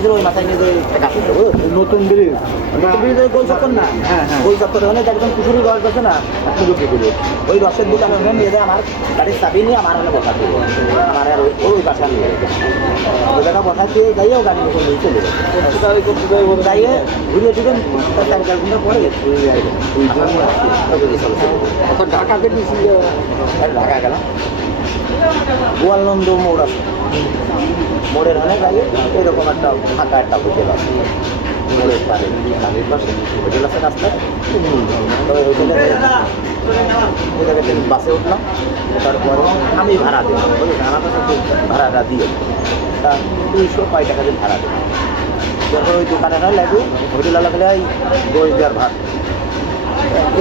ব্রিজের ওই মাথায় নিয়ে নতুন ব্রিজ নতুন ব্রিজের গোল চক্কর না। হ্যাঁ, হ্যাঁ। গোল চক্কর ওখানে একদম কুসুরি রস আছে না ওই রসের দিকে আমি ওখানে নিয়ে যাই আমার গাড়ির চাবি নিয়ে আমার ওখানে বসা আমার আর ওই- বাসা নিয়ে ওই জায়গা বসা দিয়ে যাইয়ে ও গাড়ি নিয়ে নিয়ে চলে যাইয়ে ঘুরিয়ে দিবেন তার চার চার ঘণ্টা পরে দিয়েছিল ঢাকা গেলাম। গোয়ালনন্দ মোড় আছে। মোড়ের ওখানে গাড়ি এরকম একটা ফাঁকা একটা হোটেল আছে। মোড়ের পারে গাড়ির পাশে। হোটেল আছে রাস্তায়। তো ওই হোটেলে জায়গাতে বাসে উঠলাম। তারপরে আমি ভাড়া দিলাম। আমার তো ভাড়াটা দিয়ে তা দুইশো কয় টাকা দিয়ে ভাড়া দিলাম। যখন ওই দোকানে না লাগবে হোটেল লাগলে এই দই দেওয়ার ভাত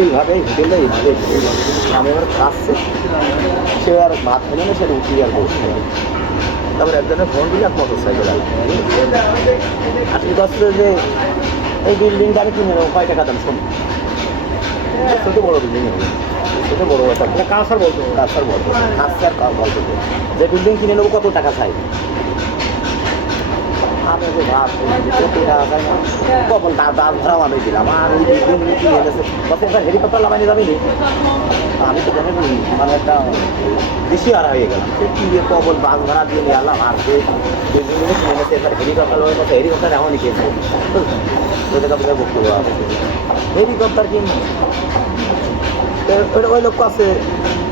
এইভাবে হোটেলে এইভাবে আমি এবার খাচ্ছে সে আর ভাত খেলে না সে রুটি আর বসে তারপর একজনের ফোন দিলে মোটর সাইকেল আসলে আসলে যে এই বিল্ডিংটা আমি কিনে নেব কয় টাকা দাম শোন ছোট বড় বিল্ডিং হবে। ছোট বড় একটা কাঁসার বলতো? কাঁচার বলতো? কাঁচার বলতো? যে বিল্ডিং কিনে নেব কত টাকা চাই? আমি যে ভাব কত টাকা কখন দাঁত দাঁত ধরাও আমি দিলাম আর ওই বিল্ডিং কিনে এনেছে কত একটা হেলিকপ্টার লাগানি যাবি আমি তো জানি মানে একটা বেশি আর হয়ে গেলাম সে কি দিয়ে কবল বাস ভাড়া দিয়ে নিয়ে আলাম আর সে বিল্ডিং কিনে এনেছে এবার হেলিকপ্টার কিনবে ওই- লোক আছে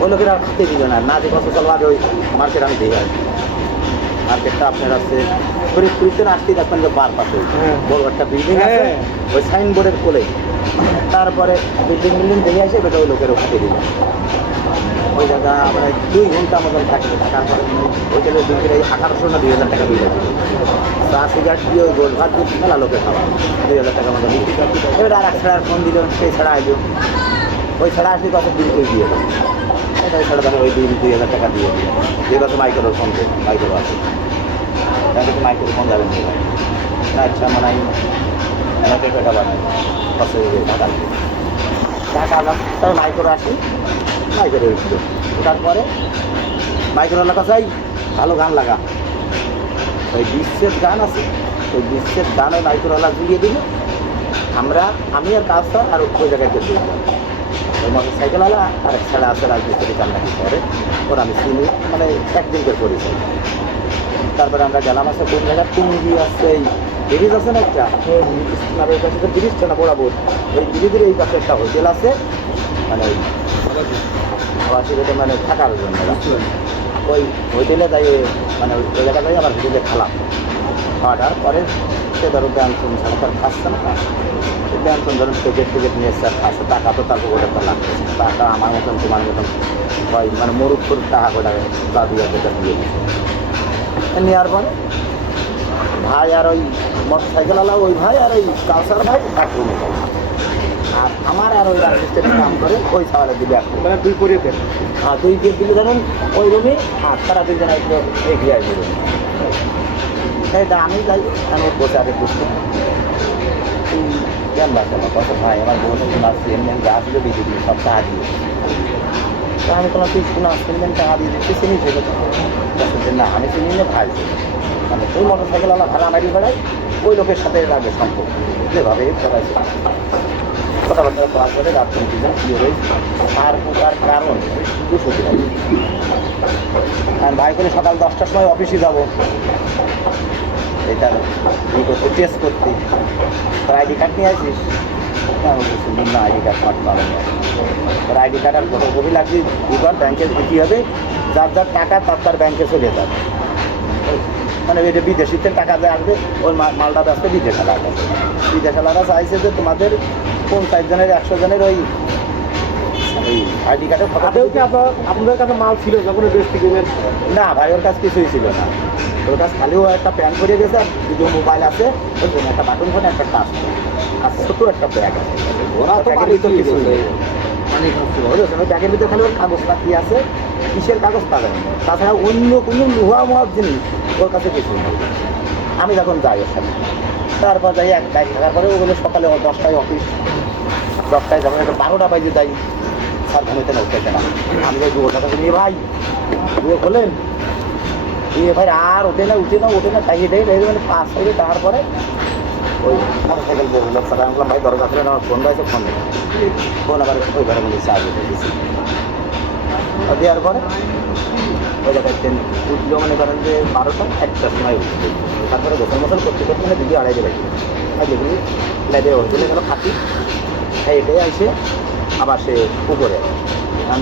ওই লোকের খাতে দিল না যে কত আগে ওই মার্কেট আমি দিয়ে মার্কেটটা আপনার আছে। ফরিদপুরিতে আসতেই দেখবেন যে বার পাশে। হ্যাঁ। বড় একটা বিল্ডিং আছে হ্যাঁ। ওই সাইনবোর্ডের কোলে। তারপরে বিল্ডিং বিল্ডিং দেখে আসে ওটা ওই লোকের খাতে দিল ওই জায়গা আমরা দুই ঘণ্টা মতন থাকি থাকার পরে হোটেলের বিক্রি আঠারোশো না দুই হাজার টাকা বিল আছে। চা সিগারেট দিয়ে ওই গোল ভাত দিয়ে মেলা লোকে খাওয়া দুই হাজার টাকা মতো বিক্রি এবার আর এক ছাড়ার ফোন দিল? সেই ছাড়া আইলো। ওই ছাড়া আসলে কত বিল করে দিয়ে ওই ছাড়া তাহলে ওই দুই দুই হাজার টাকা দিয়ে দিল যে কত মাইক্রো ফোন মাইক্রো আছে। তাহলে তো মাইক্রো ফোন যাবেন না আচ্ছা মানে আমি এলাকায় টাকা বানাই পাশে টাকা টাকা আলাম তারপর মাইক্রো আসি মাইক্রো উঠল তারপরে মাইক্রো এলাকা চাই, ভালো গান লাগা। ওই বিশ্বের গান আছে। ওই বিশ্বের গান ওই মাইক্রোওয়ালা জুড়িয়ে দিল আমরা আমি আর কাজটা আর ওই জায়গায় দিলাম। ওই মোটর সাইকেলওয়ালা আর এক ছাড়া আছে রাজমিস্ত্রি কান্নাকি করে? ওর আমি চিনি মানে একদিন করে পরিচয় তারপরে আমরা গেলাম আছে কোন জায়গায়, টুঙ্গি আছে ব্রিজ আছে না একটা? স্টিমারের কাছে তো ব্রিজটা না, বরাবর। ওই ব্রিজের এই পাশে একটা হোটেল আছে মানে আবাসিক মানে থাকার জন্য। ওই হোটেলে যাই মানে ওই ওই জায়গা যাই আমার হোটেলে খেলাম। খাওয়াটার পরে সে ধরো ব্যানসন ছাড়া তার খাচ্ছে না। সে ব্যানসন ধরুন টিকিট টিকিট নিয়ে এসছে আর খাচ্ছে টাকা তো তার ওটা তো লাগছে টাকা আমার মতন তোমার মতন হয় মানে মরুক ফরুক টাকা চা দিয়ে যেটা দিয়ে দিচ্ছে। নেওয়ার পরে ভাই আর ওই মোটর সাইকেল আলা ওই ভাই আর ওই কালসার ভাই এক রুমে আর আমার আর ওই রাজমিস্ত্রির কাম করে ওই সাওয়ালে দিলে এক। মানে দুই পরিতে আর দুই গেট দিলে ধরুন ওই রুমে আর তারা একটু এগিয়ে আসবে। সেইটা আমি যাই। আমি বসে আগে বুঝতে কেন বাসা আমার কথা ভাই, আমার বোন আসছি এমনি আমি যা দিয়ে দিবি সব টাকা দিয়ে। তো আমি কোনো তুই না শুনবেন টাকা দিয়ে দিচ্ছি চিনি ছিল না, আমি চিনি না, ভাই মানে ওই মোটর সাইকেল আমরা ভাড়া মারি বেড়াই ওই লোকের সাথে লাগবে সম্পর্ক। যেভাবে সবাই কথাবার্তা করার পরে তিনটি জন বিয়ে আর তার কারণ শুধু শুধু আমি ভাই করে সকাল দশটার সময় অফিসে যাব। এটা ই করতে টেস্ট করতে। তোর আইডি কার্ড নিয়ে আসিস? আমি না আইডি কার্ড কার্ড পাবো না। তোর আইডি কার্ড আর ফটোকপি লাগবে ই কর ব্যাংকে কী হবে? যার যার টাকা, তার তার ব্যাংকে চলে যাবে। মানে এটা বিদেশিতে টাকা যে আসবে ওই মালটা আসবে বিদেশে লাগবে বিদেশে লাগা চাইছে যে তোমাদের পঞ্চাশ জনের একশো জনের ওই আইডি কার্ডের ফটো কি আপনার আপনাদের কাছে মাল ছিল যখন ওই দেশ না ভাই ওর কাছে কিছুই ছিল না। ওর কাছে খালিও একটা প্যান করে গেছে আর দুটো মোবাইল আছে একটা বাটন ফোন একটা টাচ আর ছোট একটা ব্যাগ আছে। ওরা তো ব্যাগের তো। নেই। ওই ব্যাগের ভিতরে খালি ওর কাগজটা কি আছে কিসের কাগজ পাবেন? তাছাড়া অন্য কোনো লোহা মোহা জিনিস ওর কাছে কিছু নেই। আমি যখন যাই ওর সাথে। তারপর যাই এক গাড়ি। থাকার পরে ওগুলো সকালে দশটায় অফিস দশটায় যখন একটা বারোটা বাজে যাই, স্যার ঘুমিতে না উঠতে না। আমি দুটো টাকা নিয়ে ভাই দুটো খোলেন? দিয়ে, ভাই, আর ওঠে না, উঠে না, ওঠে না তাই এটাই মানে পাঁচ সাইডে দেওয়ার পরে ওই মোটর সাইকেল বলল স্যার, আমি বললাম, ভাই, দরজা খুলে আমার ফোন রয়েছে, ফোন ফোন আবার ওই ঘরে মধ্যে চার্জ উঠে দিয়েছি দেওয়ার পরে? জায়গায় ট্রেন উঠল মনে করেন যে বারোটা একটার সময় উঠল তারপরে গোসল মোসল করতে করতে মানে দিদি আড়াই বেলা আর যেগুলি লাইটে হোটেলে গেলো খাতি তাই এটাই আসে আবার সে উপরে। কারণ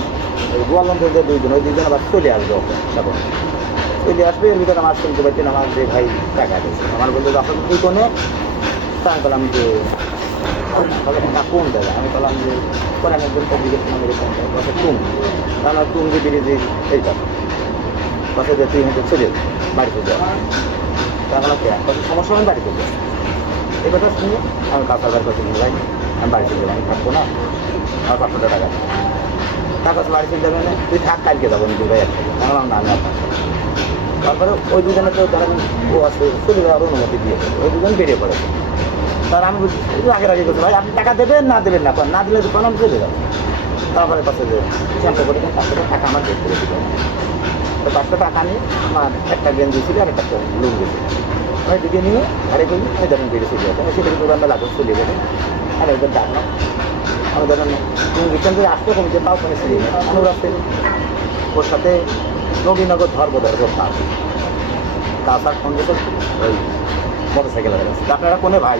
গোয়ালন্দ যে দুইজন, ওই দুইজন আবার চলে আসবে তখন। চলে আসবে, এর ভিতরে আমার শুনতে পাচ্ছেন আমার যে ভাই টাকা দিয়েছে। আমার বলল যখন তুই কোনে? তা আমি বললাম যে না কোন দাদা আমি বললাম যে কোন একজন কোন দাদা বলছে তুম আমার তুম যে বিরিজি এইটা বলছে যে তুই হয়তো চলে বাড়িতে যা তা বললাম কে বলছে, সমস্যা আমি বাড়িতে যাই এই কথা শুনে আমি কাকার বাড়ির কাছে নিয়ে যাই আমি বাড়ি চলে যাব আমি থাকব না। আমার পাঁচশো টাকা আছে টাকা বাড়ি চলে যাবে না তুই থাক কালকে যাব আমি দুবাই একটা আমি বললাম না আমি। তারপরে ওই দুজনে তো ধরেন ও আছে চলে যাওয়ার অনুমতি দিয়ে ওই দুজন বেরিয়ে পড়েছে তার আমি বলছি, আগে আগে করছি ভাই আপনি টাকা দেবেন না দেবেন না? না দিলে তো আমি চলে যাব। তারপরে পাশে যে শ্যাম্পু করে টাকা আমার বের করে দিবেন পাঁচশো টাকা নিয়ে আমার একটা গেঞ্জি ছিল আর একটা লুঙ্গি ছিল আমি দিকে নিয়ে আরে করি আমি ধরেন বেরিয়ে চলে যাব সেটা দোকানটা লাগবে চলে গেলে আর একবার ডাকলাম আমি ধরেন লুঙ্গি কেন্দ্রে আসতে কমছে তাও কোনো ছিল না। অনুরাতে ওর সাথে নবীনগর ধর্ম ধর্ম তার তাছাড়া ফোন দিতে ওই মোটর সাইকেলের কাছে। তা আপনারা কোনে ভাই?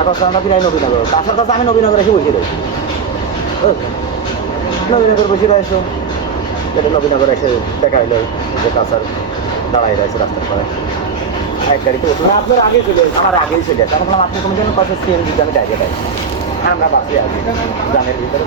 এখন আমরা প্রায় নবীনগর। তাছাড়া কাছে আমি নবীনগর এসে বসে রয়েছি? নবীনগর বসে রয়েছে। এটা নবীনগর এসে দেখা হইল যে কাছার দাঁড়াই রয়েছে রাস্তার পরে এক গাড়িতে উঠলাম মানে আপনার আগে চলে আসে আমার আগেই চলে আসে আমি বললাম আপনি কোনো জন্য পাশে সিএনজি আমি ডাইরেক্ট আমরা বাসে আছি। গ্রামের ভিতরে